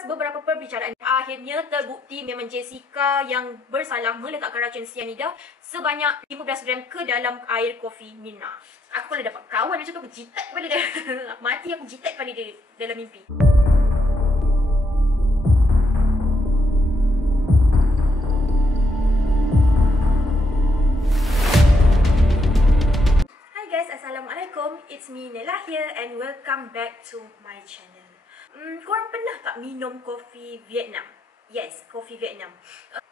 Selepas beberapa perbicaraan, akhirnya terbukti memang Jessica yang bersalah meletakkan racun cyanida sebanyak 15 gram ke dalam air kopi Mirna. Aku boleh dapat kawan macam tu, aku jitat kepada dia. Mati aku jitat kepada dia dalam mimpi. Hi guys, Assalamualaikum. It's me Nela here and welcome back to my channel. Korang pernah tak minum kopi Vietnam? Yes, kopi Vietnam.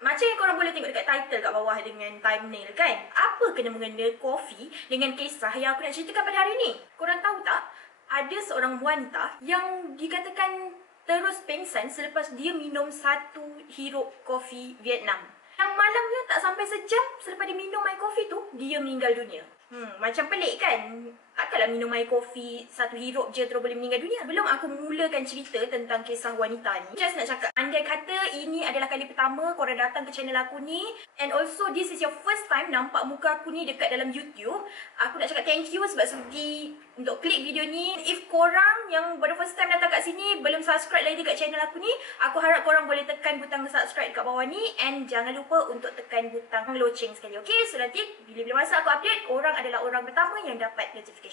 Macam yang korang boleh tengok dekat title kat bawah dengan thumbnail kan? Apa kena mengena kopi dengan kisah yang aku nak ceritakan pada hari ni? Korang tahu tak? Ada seorang wanita yang dikatakan terus pengsan selepas dia minum satu hirup kopi Vietnam. Yang malamnya tak sampai sejam selepas dia minum air kopi tu, dia meninggal dunia. Macam pelik kan? Takkanlah minum air kopi satu hirup je terus boleh meninggal dunia. Belum aku mulakan cerita tentang kisah wanita ni, just nak cakap, andai kata ini adalah kali pertama korang datang ke channel aku ni, and also this is your first time nampak muka aku ni dekat dalam YouTube, aku nak cakap thank you sebab sudi untuk klik video ni. If korang yang baru first time datang kat sini belum subscribe lagi dekat channel aku ni, aku harap korang boleh tekan butang subscribe dekat bawah ni, and jangan lupa untuk tekan butang loceng sekali, okay? So nanti bila-bila masa aku update, korang adalah orang pertama yang dapat notification.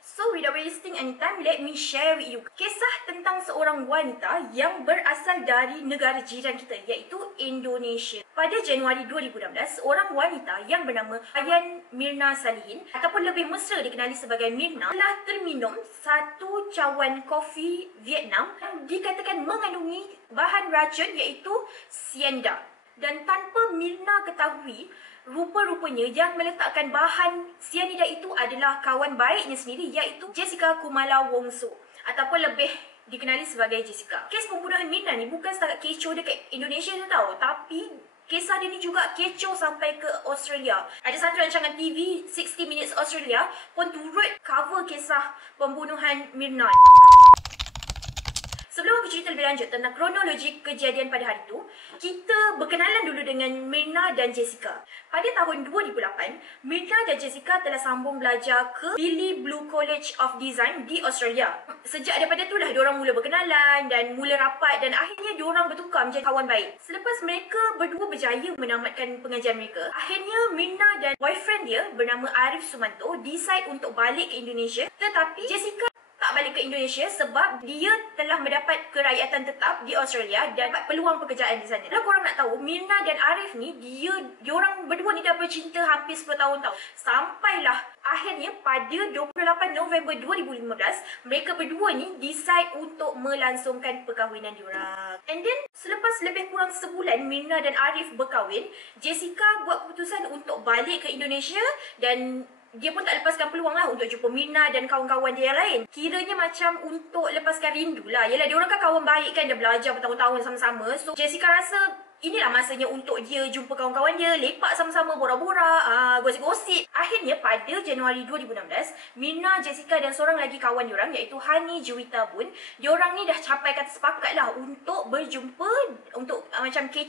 So without wasting any time, let me share with you kisah tentang seorang wanita yang berasal dari negara jiran kita, iaitu Indonesia. Pada Januari 2016, seorang wanita yang bernama Ayan Mirna Salihin, ataupun lebih mesra dikenali sebagai Mirna, telah terminum satu cawan kopi Vietnam yang dikatakan mengandungi bahan racun iaitu cyanida. Dan tanpa Mirna ketahui, rupa-rupanya yang meletakkan bahan cyanida itu adalah kawan baiknya sendiri, iaitu Jessica Kumala Wongso, ataupun lebih dikenali sebagai Jessica. Kes pembunuhan Mirna ni bukan setakat kecoh dekat Indonesia je tau, tapi kisah dia ni juga kecoh sampai ke Australia. Ada satu rancangan TV 60 Minutes Australia pun turut cover kisah pembunuhan Mirna. Sebelum aku cerita lebih lanjut tentang kronologi kejadian pada hari itu, kita berkenalan dulu dengan Mirna dan Jessica. Pada tahun 2008, Mirna dan Jessica telah sambung belajar ke Billy Blue College of Design di Australia. Sejak daripada itulah diorang mula berkenalan dan mula rapat, dan akhirnya diorang bertukar menjadi kawan baik. Selepas mereka berdua berjaya menamatkan pengajian mereka, akhirnya Mirna dan boyfriend dia bernama Arif Sumanto decide untuk balik ke Indonesia, tetapi Jessica tak balik ke Indonesia sebab dia telah mendapat kerakyatan tetap di Australia dan dapat peluang pekerjaan di sana. Kalau korang nak tahu, Mirna dan Arif ni, diorang berdua ni dah bercinta hampir 10 tahun tau. Sampailah akhirnya pada 28 November 2015, mereka berdua ni decide untuk melangsungkan perkahwinan diorang. And then, selepas lebih kurang sebulan Mirna dan Arif berkahwin, Jessica buat keputusan untuk balik ke Indonesia, dan dia pun tak lepaskan peluang lah untuk jumpa Mirna dan kawan-kawan dia yang lain. Kiranya macam untuk lepaskan rindu lah. Yelah, dia orang kan kawan baik kan, dah belajar bertahun-tahun sama-sama. So Jessica rasa inilah masanya untuk dia jumpa kawan-kawan dia, lepak sama-sama, borak-borak, gosip-gosip. Akhirnya pada Januari 2016, Mirna, Jessica dan seorang lagi kawan diorang, iaitu Hani Juwita Bun, diorang ni dah capai kata sepakat lah untuk berjumpa, untuk macam quick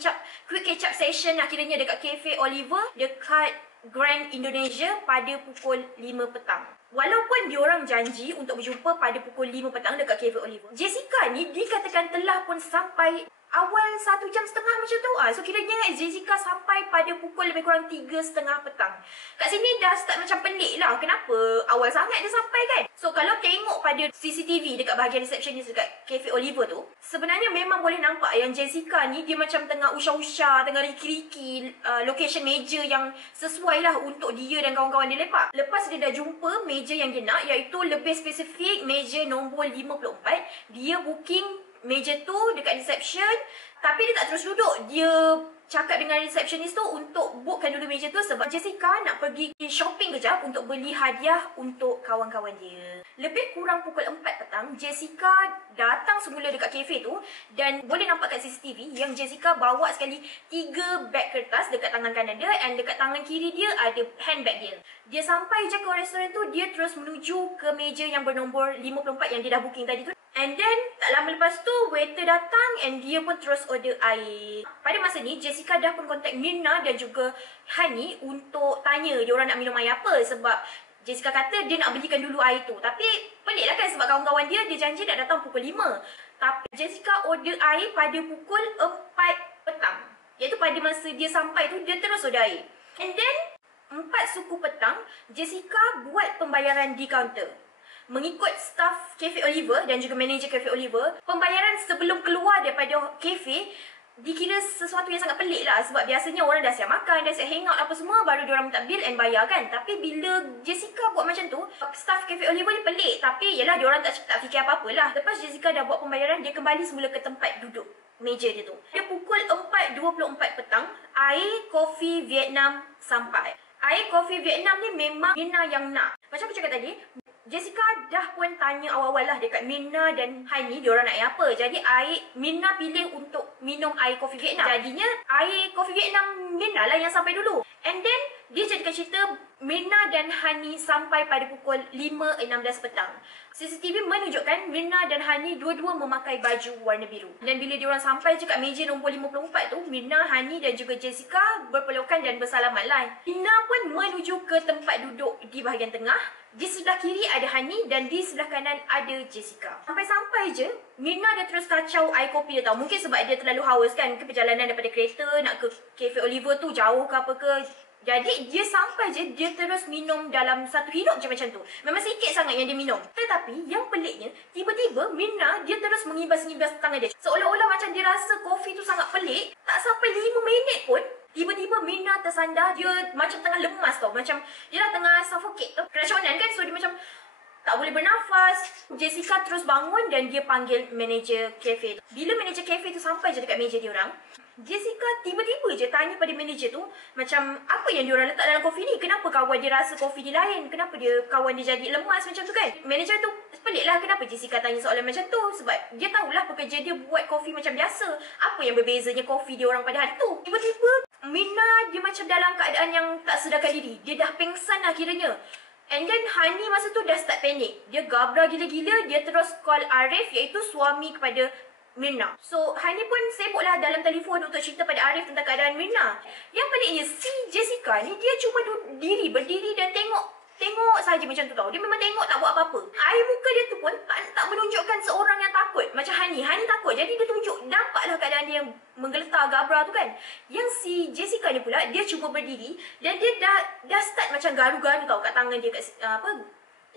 catch up session akhirnya dekat Cafe Oliver dekat Grand Indonesia pada pukul 5 petang. Walaupun diorang janji untuk berjumpa pada pukul 5 petang dekat Cafe Oliver, Jessica ni dikatakan telah pun sampai awal 1 jam setengah macam tu. So kiranya Jessica sampai pada pukul lebih kurang 3:30 petang. Kat sini dah start macam pelik lah. Kenapa awal sangat dia sampai kan? So kalau tengok pada CCTV dekat bahagian receptionist dekat Cafe Oliver tu, sebenarnya memang boleh nampak yang Jessica ni dia macam tengah usah-usah, tengah riki-riki location meja yang sesuai lah untuk dia dan kawan-kawan dia lepak. Lepas dia dah jumpa meja yang dia nak, iaitu lebih spesifik meja nombor 54, dia booking meja tu dekat reception, tapi dia tak terus duduk. Dia cakap dengan receptionist tu untuk bookkan dulu meja tu sebab Jessica nak pergi shopping kejap untuk beli hadiah untuk kawan-kawan dia. Lebih kurang pukul 4 petang, Jessica datang semula dekat kafe tu, dan boleh nampak kat CCTV yang Jessica bawa sekali 3 beg kertas dekat tangan kanan dia, and dekat tangan kiri dia ada handbag dia. Dia sampai je ke restoran tu, dia terus menuju ke meja yang bernombor 54 yang dia dah booking tadi tu. And then, tak lama lepas tu, waiter datang and dia pun terus order air. Pada masa ni, Jessica dah pun kontak Mirna dan juga Hani untuk tanya diorang nak minum air apa. Sebab Jessica kata dia nak belikan dulu air tu. Tapi, pelik lah kan sebab kawan-kawan dia janji nak datang pukul 5. Tapi Jessica order air pada pukul 4 petang. Iaitu pada masa dia sampai tu, dia terus order air. And then 4 suku petang, Jessica buat pembayaran di kaunter. Mengikut staff Cafe Oliver dan juga manager Cafe Oliver, pembayaran sebelum keluar daripada kafe dikira sesuatu yang sangat pelik lah. Sebab biasanya orang dah siap makan, dah siap hangout apa semua, baru diorang minta bill and bayar kan. Tapi bila Jessica buat macam tu, staff Cafe Oliver ni pelik. Tapi yelah, diorang tak fikir apa-apa lah. Lepas Jessica dah buat pembayaran, dia kembali semula ke tempat duduk meja dia tu. Dia pukul 4.24 petang, air kopi Vietnam sampai. Air kopi Vietnam ni memang Mirna yang nak. Macam aku cakap tadi, Jessica dah pun tanya awal-awal lah dekat Mirna dan Hani, diorang nak air apa. Jadi Mirna pilih untuk minum air kopi Vietnam. Jadinya air kopi Vietnam Mirna lah yang sampai dulu. And then dia jadikan cerita Mirna dan Hani sampai pada pukul 5.16 petang. CCTV menunjukkan Mirna dan Hani dua-dua memakai baju warna biru. Dan bila diorang sampai je kat meja nombor 54 tu, Mirna, Hani dan juga Jessica berpelukan dan bersalaman lah. Mirna pun menuju ke tempat duduk di bahagian tengah. Di sebelah kiri ada Hani dan di sebelah kanan ada Jessica. Sampai-sampai je, Mirna dah terus kacau air kopi dia tau. Mungkin sebab dia terlalu haus kan, ke perjalanan daripada kereta nak ke Cafe Oliver tu jauh ke apa ke. Jadi dia sampai je, dia terus minum dalam satu hidup je macam tu. Memang sikit sangat yang dia minum. Tetapi yang peliknya, tiba-tiba Mirna dia terus mengibas-ngibas tangan dia. Seolah-olah macam dia rasa kopi tu sangat pelik. Tak sampai 5 minit pun, tiba-tiba Mirna tersandar. Dia macam tengah lemas tau. Macam dia dah tengah suffocate tau. Keracunan kan, so dia macam tak boleh bernafas. Jessica terus bangun dan dia panggil manager kafe. Bila manager kafe tu sampai je dekat meja diorang, Jessica tiba-tiba je tanya pada manager tu, macam apa yang diorang letak dalam kopi ni? Kenapa kawan dia rasa kopi dia lain? Kenapa kawan dia jadi lemas macam tu kan? Manager tu pelik lah kenapa Jessica tanya soalan macam tu. Sebab dia tahulah pekerja dia buat kopi macam biasa. Apa yang berbezanya kopi dia orang pada hari tu? Tiba-tiba Mirna dia macam dalam keadaan yang tak sedarkan diri. Dia dah pengsan lah kiranya. And then Hani masa tu dah start panik. Dia gabra gila-gila. Dia terus call Arif, iaitu suami kepada Mirna. So Hani pun sibuklah dalam telefon untuk cerita pada Arif tentang keadaan Mirna. Yang peliknya, si Jessica ni dia cuma berdiri dan tengok saja macam tu tau. Dia memang tengok, tak buat apa-apa. Air muka dia tu pun tak menunjukkan seorang yang takut. Macam Hani takut. Jadi dia tunjuk, nampaklah keadaan dia yang menggeletar gabra tu kan. Yang si Jessica ni pula, dia cuma berdiri dan dia dah start macam garu-garu tau kat tangan dia, kat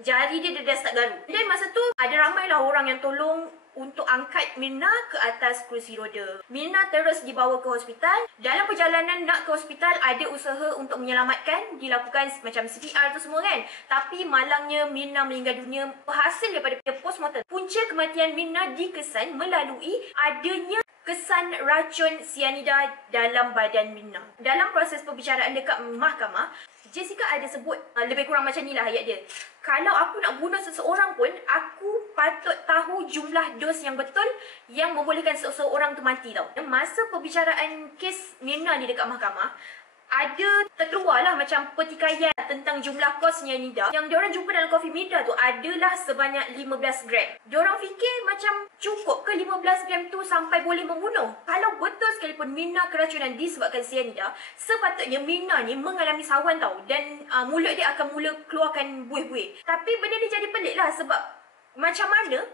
jari dia dah start garu. Dan masa tu ada ramailah orang yang tolong untuk angkat Mirna ke atas kerusi roda. Mirna terus dibawa ke hospital. Dalam perjalanan nak ke hospital, ada usaha untuk menyelamatkan, dilakukan macam CPR tu semua kan. Tapi malangnya Mirna meninggal dunia hasil daripada postmortem. Punca kematian Mirna dikesan melalui adanya kesan racun sianida dalam badan Mirna. Dalam proses perbicaraan dekat mahkamah, Jessica ada sebut lebih kurang macam ni lah ayat dia. Kalau aku nak bunuh seseorang pun, aku patut tahu jumlah dos yang betul yang membolehkan seseorang tu mati tau. Masa perbicaraan kes Mirna ni dekat mahkamah, ada terkeluar lah macam pertikaian tentang jumlah kos cyanida yang diorang jumpa dalam kopi Mirna tu adalah sebanyak 15 gram. Diorang fikir macam cukup ke 15 gram tu sampai boleh membunuh? Kalau betul sekalipun Mirna keracunan disebabkan cyanida, sepatutnya Mirna ni mengalami sawan tau. Dan mulut dia akan mula keluarkan buih-buih. Tapi benda ni jadi pelik lah sebab macam mana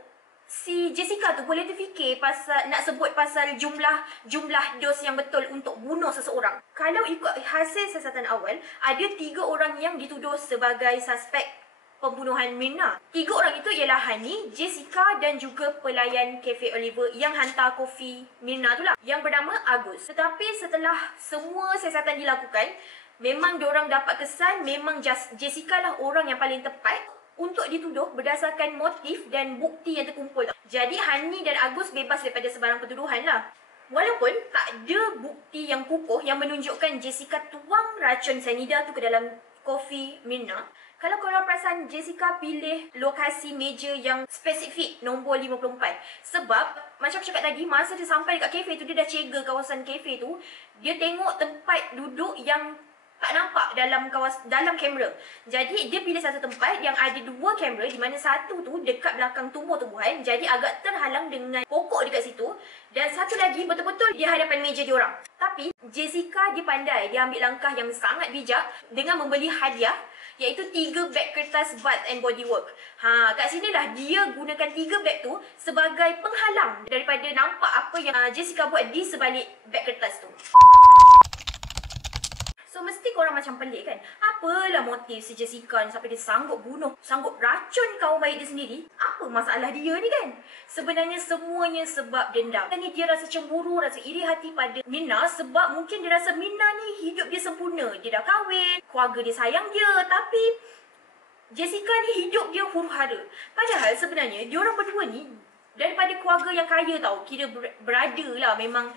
si Jessica tu boleh terfikir nak sebut pasal jumlah dos yang betul untuk bunuh seseorang. Kalau ikut hasil siasatan awal, ada 3 orang yang dituduh sebagai suspek pembunuhan Mirna. 3 orang itu ialah Hani, Jessica dan juga pelayan Cafe Oliver yang hantar kopi Mirna tu lah, yang bernama Agus. Tetapi setelah semua siasatan dilakukan, memang diorang dapat kesan memang Jessica lah orang yang paling tepat untuk dituduh berdasarkan motif dan bukti yang terkumpul. Jadi Hani dan Agus bebas daripada sebarang pertuduhan lah. Walaupun tak ada bukti yang kukuh yang menunjukkan Jessica tuang racun cyanida tu ke dalam kopi Mirna. Kalau korang perasan, Jessica pilih lokasi meja yang spesifik, nombor 54. Sebab macam aku cakap tadi, masa dia sampai dekat kafe tu, dia dah cega kawasan kafe tu. Dia tengok tempat duduk yang tak nampak dalam kamera. Jadi dia pilih satu tempat yang ada 2 kamera, di mana satu tu dekat belakang tumbuh-tumbuhan, jadi agak terhalang dengan pokok dekat situ, dan satu lagi betul-betul di hadapan meja diorang. Tapi Jessica dia pandai, dia ambil langkah yang sangat bijak dengan membeli hadiah, iaitu 3 beg kertas Bath and Body Works. Kat sinilah dia gunakan 3 beg tu sebagai penghalang daripada nampak apa yang Jessica buat di sebalik beg kertas tu. So mesti korang macam pelik kan? Apalah motif si Jessica ni sampai dia sanggup bunuh, sanggup racun kawan baik dia sendiri? Apa masalah dia ni kan? Sebenarnya semuanya sebab dendam. Dan ni dia rasa cemburu, rasa iri hati pada Mirna sebab mungkin dia rasa Mirna ni hidup dia sempurna. Dia dah kahwin, keluarga dia sayang dia, tapi Jessica ni hidup dia huru-hara. Padahal sebenarnya diorang berdua ni daripada keluarga yang kaya tau. Kira berada lah, memang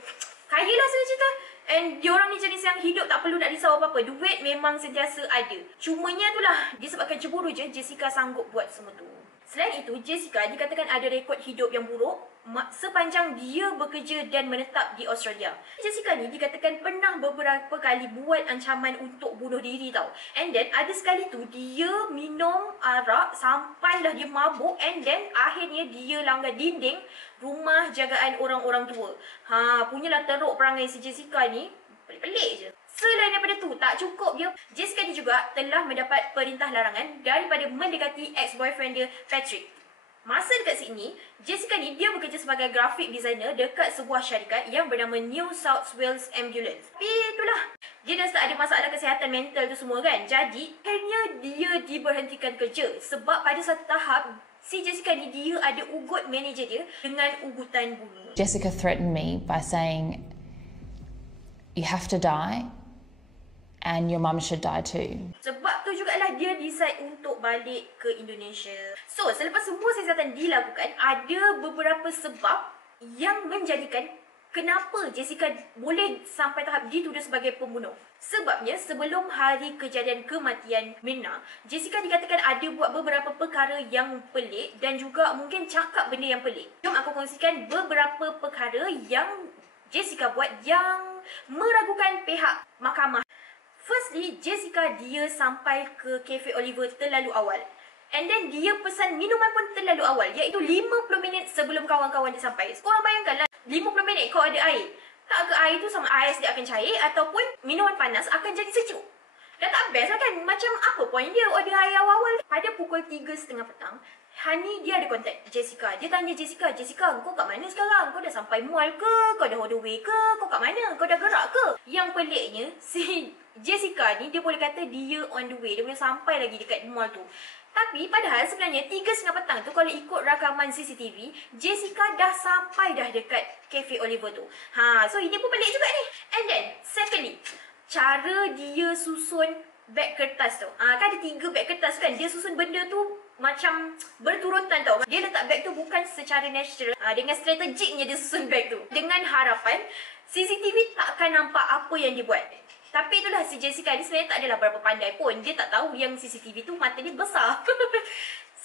kaya lah senang cerita. And diorang ni jenis yang hidup tak perlu nak risau apa-apa. Duit memang sentiasa ada. Cumanya tu lah, disebabkan cemburu je Jessica sanggup buat semua tu. Selain itu, Jessica dikatakan ada rekod hidup yang buruk sepanjang dia bekerja dan menetap di Australia. Jessica ni dikatakan pernah beberapa kali buat ancaman untuk bunuh diri tau. And then ada sekali tu dia minum arak sampailah dia mabuk, and then akhirnya dia langgar dinding rumah jagaan orang-orang tua. Punyalah teruk perangai si Jessica ni. Pelik-pelik je. Selain daripada tu, tak cukup dia, Jessica ni juga telah mendapat perintah larangan daripada mendekati ex-boyfriend dia, Patrick. Masa dekat sini, Jessica ni dia bekerja sebagai graphic designer dekat sebuah syarikat yang bernama New South Wales Ambulance. Tapi itulah, dia dah start ada masalah kesihatan mental tu semua kan. Jadi, akhirnya dia diberhentikan kerja sebab pada satu tahap, si Jessica ni dia ada ugut manager dia dengan ugutan bunuh. Jessica threatened me by saying, "You have to die. And your mum should die too." Sebab tu jugalah dia decide untuk balik ke Indonesia. So, selepas semua siasatan dilakukan, ada beberapa sebab yang menjadikan kenapa Jessica boleh sampai tahap dituduh sebagai pembunuh. Sebabnya, sebelum hari kejadian kematian Mirna, Jessica dikatakan ada buat beberapa perkara yang pelik dan juga mungkin cakap benda yang pelik. Jom aku kongsikan beberapa perkara yang Jessica buat yang meragukan pihak mahkamah. Firstly, Jessica dia sampai ke Cafe Oliver terlalu awal. And then dia pesan minuman pun terlalu awal, iaitu 50 minit sebelum kawan-kawan dia sampai. Korang bayangkanlah, 50 minit kau ada air. Tak ke air tu sama ais dia akan cair ataupun minuman panas akan jadi sejuk. Dah tak best lah kan? Macam apa point dia order air awal-awal? Pada pukul 3.30 petang, Hani dia ada kontak Jessica. Dia tanya Jessica, "Jessica, kau kat mana sekarang? Kau dah sampai mall ke? Kau dah on the way ke? Kau kat mana? Kau dah gerak ke?" Yang peliknya, si Jessica ni dia boleh kata dia on the way. Dia boleh sampai lagi dekat mall tu. Tapi padahal sebenarnya 3.30 petang tu kalau ikut rakaman CCTV, Jessica dah sampai dah dekat Cafe Oliver tu. So ini pun pelik juga ni. And then, secondly, cara dia susun beg kertas tu. Kan ada 3 beg kertas kan. Dia susun benda tu macam berturutan tau. Dia letak beg tu bukan secara natural. Dengan strategiknya dia susun beg tu. Dengan harapan CCTV takkan nampak apa yang dia buat. Tapi itulah, si Jessica ni sebenarnya tak adalah berapa pandai pun. Dia tak tahu yang CCTV tu mata dia besar.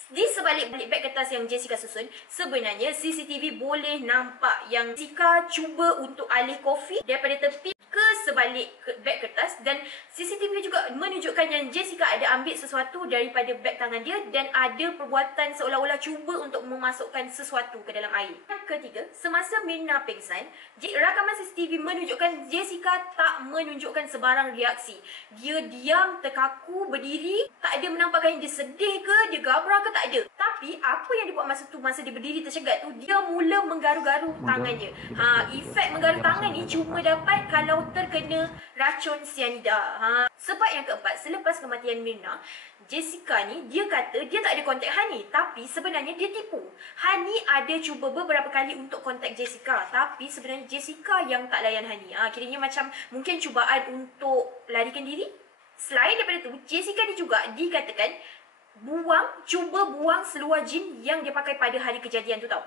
Di sebalik beg kertas yang Jessica susun, sebenarnya CCTV boleh nampak yang Jessica cuba untuk alih kopi daripada tepi ke sebalik beg kertas, dan CCTV juga menunjukkan yang Jessica ada ambil sesuatu daripada beg tangan dia dan ada perbuatan seolah-olah cuba untuk memasukkan sesuatu ke dalam air. Yang ketiga, semasa Mirna pingsan, rakaman CCTV menunjukkan Jessica tak menunjukkan sebarang reaksi. Dia diam, terkaku, berdiri, tak ada menampakkan dia sedih ke, dia gabra ke, tak ada. Tapi apa yang dia buat masa tu, masa dia berdiri tercegat tu, dia mula menggaru-garu tangan dia. Efek menggaru tangan ni cuma dapat kalau terkena racun sianida. Sebab yang keempat, selepas kematian Mirna, Jessica ni dia kata dia tak ada kontak Hani, tapi sebenarnya dia tipu. Hani ada cuba beberapa kali untuk kontak Jessica, tapi sebenarnya Jessica yang tak layan Hani. Kiranya macam mungkin cubaan untuk larikan diri. Selain daripada tu, Jessica ni juga dikatakan cuba buang seluar jin yang dia pakai pada hari kejadian tu tau.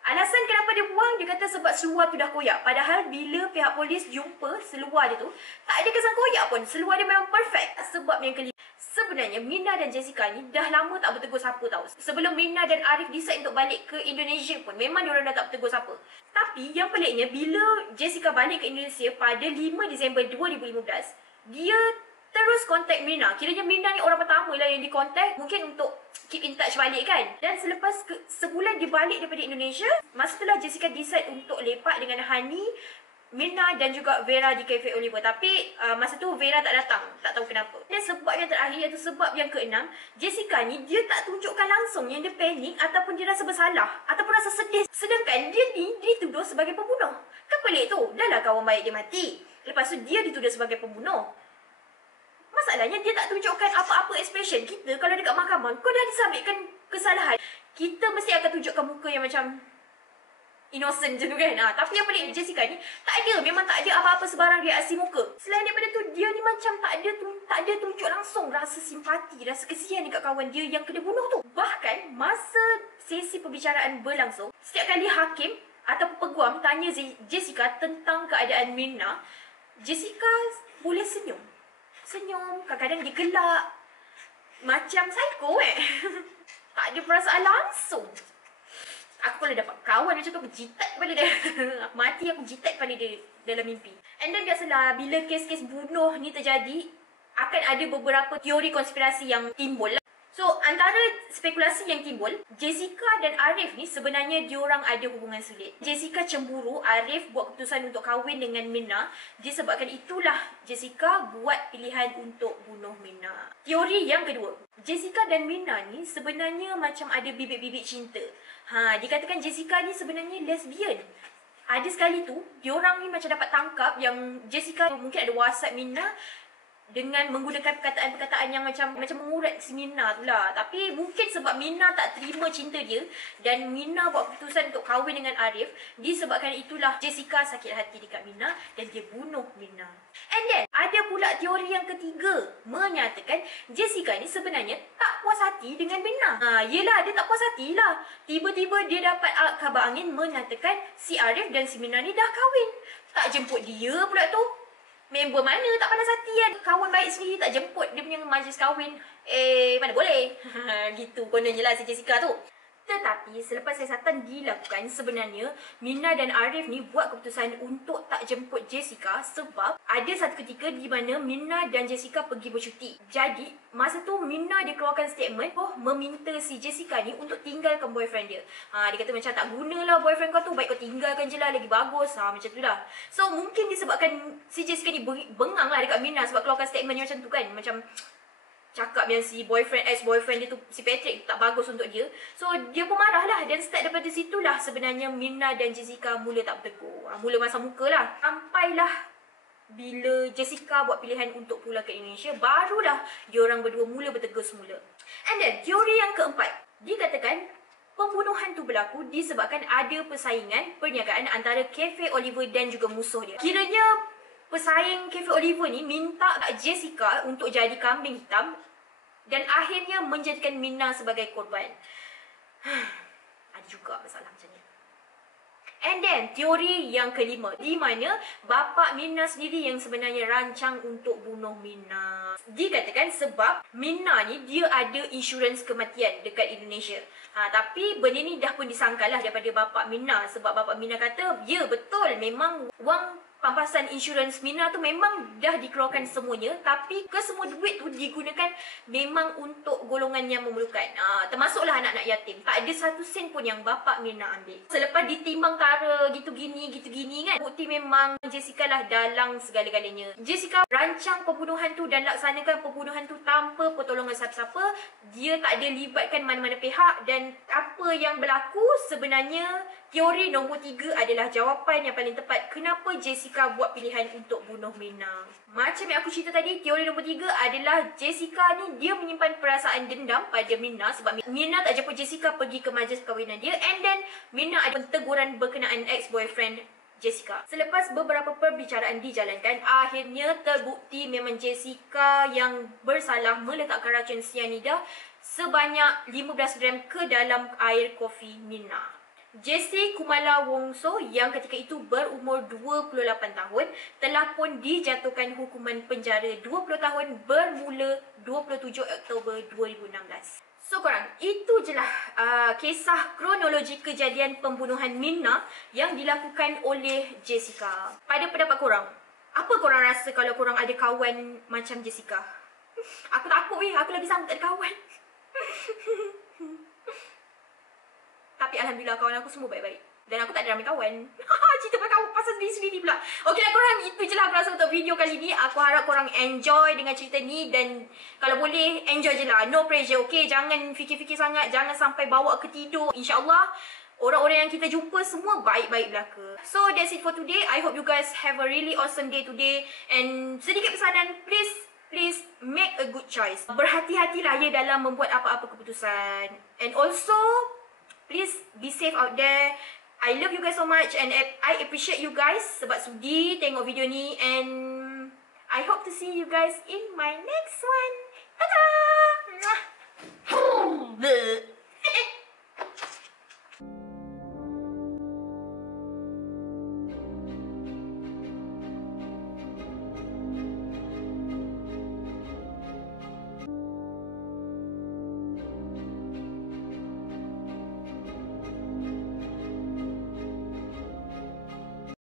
Alasan kenapa dia buang, dia kata sebab seluar tu dah koyak. Padahal bila pihak polis jumpa seluar dia tu, tak ada kesan koyak pun. Seluar dia memang perfect. Sebab yang kelima, sebenarnya Mirna dan Jessica ni dah lama tak bertegur siapa tau. Sebelum Mirna dan Arif decide untuk balik ke Indonesia pun, memang diorang dah tak bertegur siapa. Tapi yang peliknya, bila Jessica balik ke Indonesia pada 5 Disember 2015, dia terus kontak Mirna. Kiranya Mirna ni orang pertama lah yang dikontak, mungkin untuk keep in touch balik kan. Dan selepas sebulan dia balik daripada Indonesia, masa itulah Jessica decide untuk lepak dengan Hani Mirna dan juga Vera di Cafe Oliver. Tapi masa tu Vera tak datang. Tak tahu kenapa. Dan sebab yang terakhir iaitu sebab yang keenam, Jessica ni dia tak tunjukkan langsung yang dia panik ataupun dia rasa bersalah ataupun rasa sedih. Sedangkan dia ni dituduh sebagai pembunuh. Kan pelik tu. Dah lah kawan baik dia mati. Lepas tu dia dituduh sebagai pembunuh. Masalahnya dia tak tunjukkan apa-apa expression. Kita kalau dekat mahkamah, kau dah disabitkan kesalahan, kita mesti akan tunjukkan muka yang macam innocent je tu kan. Tapi yang pelik Jessica ni tak ada, memang tak ada apa-apa sebarang reaksi muka. Selain daripada tu, dia ni macam tak ada tunjuk langsung rasa simpati, rasa kesian dekat kawan dia yang kena bunuh tu. Bahkan masa sesi perbicaraan berlangsung, setiap kali hakim atau peguam tanya Jessica tentang keadaan Mirna, Jessica boleh senyum, kadang-kadang dia gelak macam psycho tak ada perasaan langsung. Aku kalau dapat kawan macam tu, aku jitat kepala dia. Mati aku jitat kepala dia dalam mimpi. And then biasalah bila kes-kes bunuh ni terjadi, akan ada beberapa teori konspirasi yang timbul lah. So antara spekulasi yang timbul, Jessica dan Arif ni sebenarnya diorang ada hubungan sulit. Jessica cemburu Arif buat keputusan untuk kahwin dengan Mirna. Disebabkan itulah Jessica buat pilihan untuk bunuh Mirna. Teori yang kedua, Jessica dan Mirna ni sebenarnya macam ada bibit-bibit cinta. Dikatakan Jessica ni sebenarnya lesbian. Ada sekali tu, diorang ni macam dapat tangkap yang Jessica mungkin ada WhatsApp Mirna dengan menggunakan perkataan-perkataan yang macam mengurat si Mirna tu lah. Tapi mungkin sebab Mirna tak terima cinta dia dan Mirna buat keputusan untuk kahwin dengan Arif, disebabkan itulah Jessica sakit hati dekat Mirna dan dia bunuh Mirna. And then ada pula teori yang ketiga menyatakan Jessica ni sebenarnya tak puas hati dengan Mirna. Yelah, dia tak puas hati lah. Tiba-tiba dia dapat khabar angin menyatakan si Arif dan si Mirna ni dah kahwin. Tak jemput dia pula tu. Member mana tak panas hati kan? Kawan baik sendiri tak jemput dia punya majlis kahwin. Mana boleh? Gitu kononnya lah si Jessica tu. Tetapi selepas siasatan dilakukan, sebenarnya Mirna dan Arif ni buat keputusan untuk tak jemput Jessica sebab ada satu ketika di mana Mirna dan Jessica pergi bercuti. Jadi masa tu Mirna dia keluarkan statement meminta si Jessica ni untuk tinggalkan boyfriend dia. Dia kata macam tak gunalah boyfriend kau tu, baik kau tinggalkan je lah, lagi bagus. Macam tu lah. So mungkin disebabkan si Jessica ni bengang lah dekat Mirna sebab keluarkan statement macam tu kan. Macam cakap yang si ex-boyfriend dia tu, si Patrick, tak bagus untuk dia. So dia pun marah lah. Dan start daripada situlah sebenarnya Mirna dan Jessica mula tak bertegur. Mula masam muka lah. Sampailah bila Jessica buat pilihan untuk pulang ke Indonesia, barulah diorang berdua mula bertegur semula. And then teori yang keempat, dikatakan pembunuhan tu berlaku disebabkan ada persaingan perniagaan antara Cafe Oliver dan juga musuh dia. Kiranya pesaing Cafe Oliver ni minta Jessica untuk jadi kambing hitam dan akhirnya menjadikan Mirna sebagai korban. Ada juga masalah macam ni. And then teori yang kelima, di mana bapa Mirna sendiri yang sebenarnya rancang untuk bunuh Mirna. Dikatakan sebab Mirna ni dia ada insurans kematian dekat Indonesia. Tapi benda ni dah pun disangkalah daripada bapa Mirna sebab bapa Mirna kata, ya betul, memang wang pampasan insurans Mirna tu memang dah dikeluarkan semuanya, tapi kesemua duit tu digunakan memang untuk golongan yang memerlukan. Termasuklah anak-anak yatim. Tak ada satu sen pun yang bapa Mirna ambil. Selepas ditimbang kara gitu-gini kan, bukti memang Jessica lah dalang segala-galanya. Jessica rancang pembunuhan tu dan laksanakan pembunuhan tu tanpa pertolongan siapa-siapa. Dia tak ada libatkan mana-mana pihak dan apa yang berlaku sebenarnya teori nombor 3 adalah jawapan yang paling tepat kenapa Jessica buat pilihan untuk bunuh Mirna. Macam yang aku cerita tadi, teori nombor 3 adalah Jessica ni dia menyimpan perasaan dendam pada Mirna sebab Mirna tak jemput Jessica pergi ke majlis perkahwinan dia, and then Mirna ada teguran berkenaan ex-boyfriend Jessica. Selepas beberapa perbicaraan dijalankan, akhirnya terbukti memang Jessica yang bersalah meletakkan racun cyanida sebanyak 15 gram ke dalam air kopi Mirna. Jesse Kumala Wongso yang ketika itu berumur 28 tahun telah pun dijatuhkan hukuman penjara 20 tahun bermula 27 Oktober 2016. So korang, itu je lah kisah kronologi kejadian pembunuhan Mirna yang dilakukan oleh Jessica. Pada pendapat korang, apa korang rasa kalau korang ada kawan macam Jessica? Aku takut weh, aku lagi sanggup tak ada kawan. Tapi alhamdulillah kawan aku semua baik-baik. Dan aku tak ada ramai kawan. Cerita pasal kawan pasal sendiri-sendiri pula. pula. Okay lah korang, itu je lah aku rasa untuk video kali ni. Aku harap korang enjoy dengan cerita ni. Dan kalau boleh, enjoy je lah. No pressure, okay? Jangan fikir-fikir sangat. Jangan sampai bawa ke tidur. InsyaAllah, orang-orang yang kita jumpa semua baik-baik belaka. So that's it for today. I hope you guys have a really awesome day today. And sedikit pesanan, please make a good choice. Berhati-hatilah ya dalam membuat apa-apa keputusan. And also, please be safe out there. I love you guys so much and I appreciate you guys sebab sudi tengok video ni, and I hope to see you guys in my next one. Ta-da!